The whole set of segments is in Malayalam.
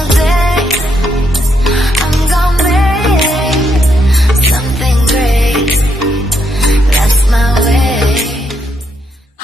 single day I'm gonna make something great. That's my way.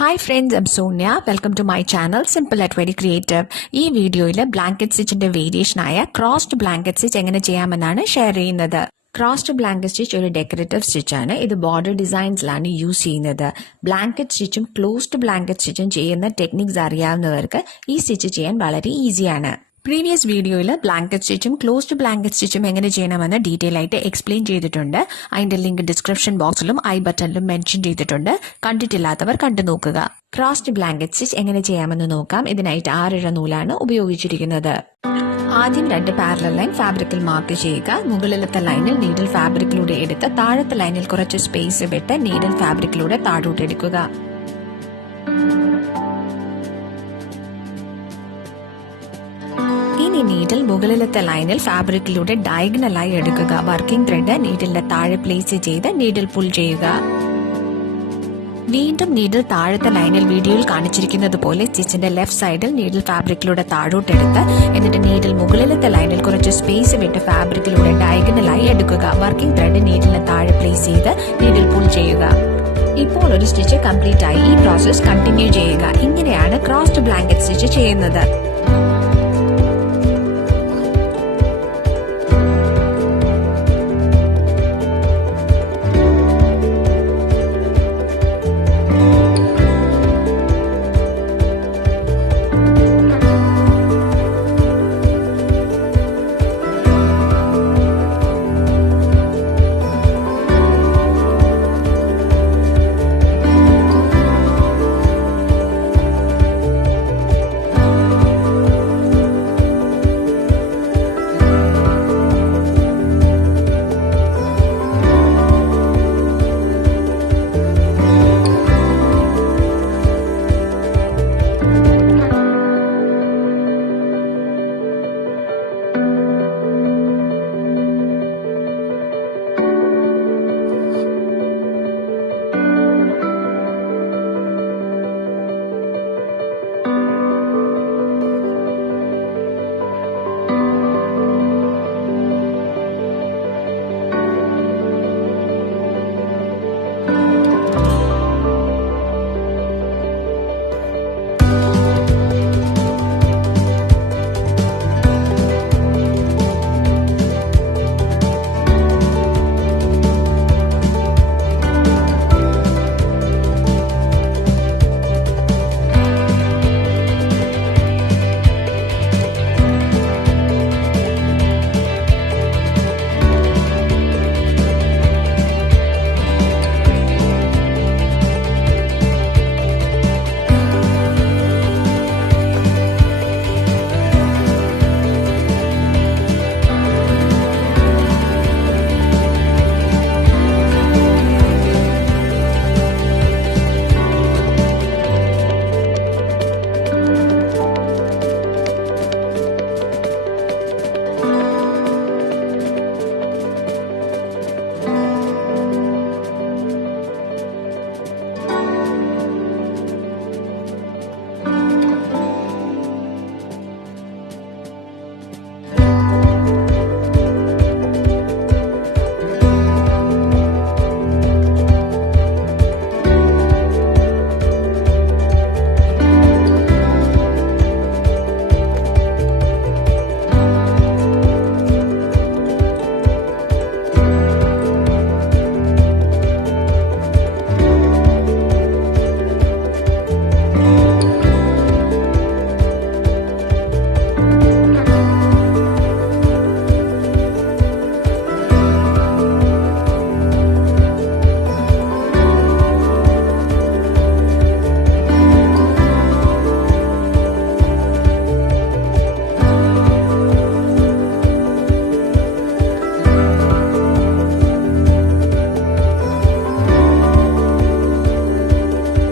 Hi friends, I'm Sonia. Welcome to my channel Simple at Very Creative. ഈ വീഡിയോയിൽ ബ്ലാങ്കറ്റ് സ്റ്റിച്ചിന്റെ വേരിയേഷൻ ആയ ക്രോസ്ഡ് ബ്ലാങ്കറ്റ് സ്റ്റിച്ച് എങ്ങനെ ചെയ്യാമെന്നാണ് ഷെയർ ചെയ്യുന്നത്. ക്രോസ്ഡ് ബ്ലാങ്കറ്റ് സ്റ്റിച്ച് ഒരു ഡെക്കറേറ്റീവ് സ്റ്റിച്ചാണ്. ഇത് ബോർഡർ ഡിസൈൻസിലാണ് യൂസ് ചെയ്യുന്നത്. ബ്ലാങ്കറ്റ് സ്റ്റിച്ചും ക്ലോസ്ഡ് ബ്ലാങ്കറ്റ് സ്റ്റിച്ചും ചെയ്യുന്ന ടെക്നിക്സ് അറിയാവുന്നവർക്ക് ഈ സ്റ്റിച്ച് ചെയ്യാൻ വളരെ ഈസിയാണ്. പ്രീവിയസ് വീഡിയോയിൽ ബ്ലാങ്കറ്റ് സ്റ്റിച്ചും ക്ലോസ്ഡ് ബ്ലാങ്കറ്റ് സ്റ്റിച്ചും എങ്ങനെ ചെയ്യണമെന്ന് ഡീറ്റെയിൽ ആയിട്ട് എക്സ്പ്ലെയിൻ ചെയ്തിട്ടുണ്ട്. അതിന്റെ ലിങ്ക് ഡിസ്ക്രിപ്ഷൻ ബോക്സിലും ഐ ബട്ടണിലും മെൻഷൻ ചെയ്തിട്ടുണ്ട്. കണ്ടിട്ടില്ലാത്തവർ കണ്ടു നോക്കുക. ക്രോസ്ഡ് ബ്ലാങ്കറ്റ് സ്റ്റിച്ച് എങ്ങനെ ചെയ്യാമെന്ന് നോക്കാം. ഇതിനായിട്ട് 6 ഇഴ നൂലാണ് ഉപയോഗിച്ചിരിക്കുന്നത്. ആദ്യം 2 പാരലൽ ലൈൻ ഫാബ്രിക്കിൽ മാർക്ക് ചെയ്യുക. മുകളിലത്തെ ലൈനിൽ നീഡിൽ ഫാബ്രിക്കിലൂടെ എടുത്ത് താഴത്തെ ലൈനിൽ കുറച്ച് സ്പേസ് വിട്ട് നീഡിൽ ഫാബ്രിക്കിലൂടെ താഴോട്ടെടുക്കുക. ഇനി നീഡിൽ മുകളിലത്തെ ലൈനിൽ ഫാബ്രിക്കിലൂടെ ഡയഗണലായി എടുക്കുക. വർക്കിംഗ് ത്രെഡ് നീഡിലിന്റെ താഴെ പ്ലേസ് ചെയ്ത് നീഡിൽ പുൾ ചെയ്യുക. വീണ്ടും നീഡിൽ താഴത്തെ ലൈനിൽ വീഡിയോയിൽ കാണിച്ചിരിക്കുന്നത് പോലെ സ്റ്റിച്ചിന്റെ ലെഫ്റ്റ് സൈഡിൽ നീഡിൽ ഫാബ്രിക്കിലൂടെ താഴോട്ടെടുത്ത് എന്നിട്ട് നീഡിൽ മുകളിലത്തെ ലൈനിൽ കുറച്ച് സ്പേസ് വിട്ട് ഫാബ്രിക്കിലൂടെ ഡയഗണലായി എടുക്കുക. വർക്കിംഗ് ത്രെഡ് നീഡിലിന് താഴെ പ്ലേസ് ചെയ്ത് നീഡിൽ പുൾ ചെയ്യുക. ഇപ്പോൾ ഒരു സ്റ്റിച്ച് കംപ്ലീറ്റ് ആയി. ഈ പ്രോസസ് കണ്ടിന്യൂ ചെയ്യുക. ഇങ്ങനെയാണ് ക്രോസ്ഡ് ബ്ലാങ്കറ്റ് സ്റ്റിച്ച് ചെയ്യുന്നത്.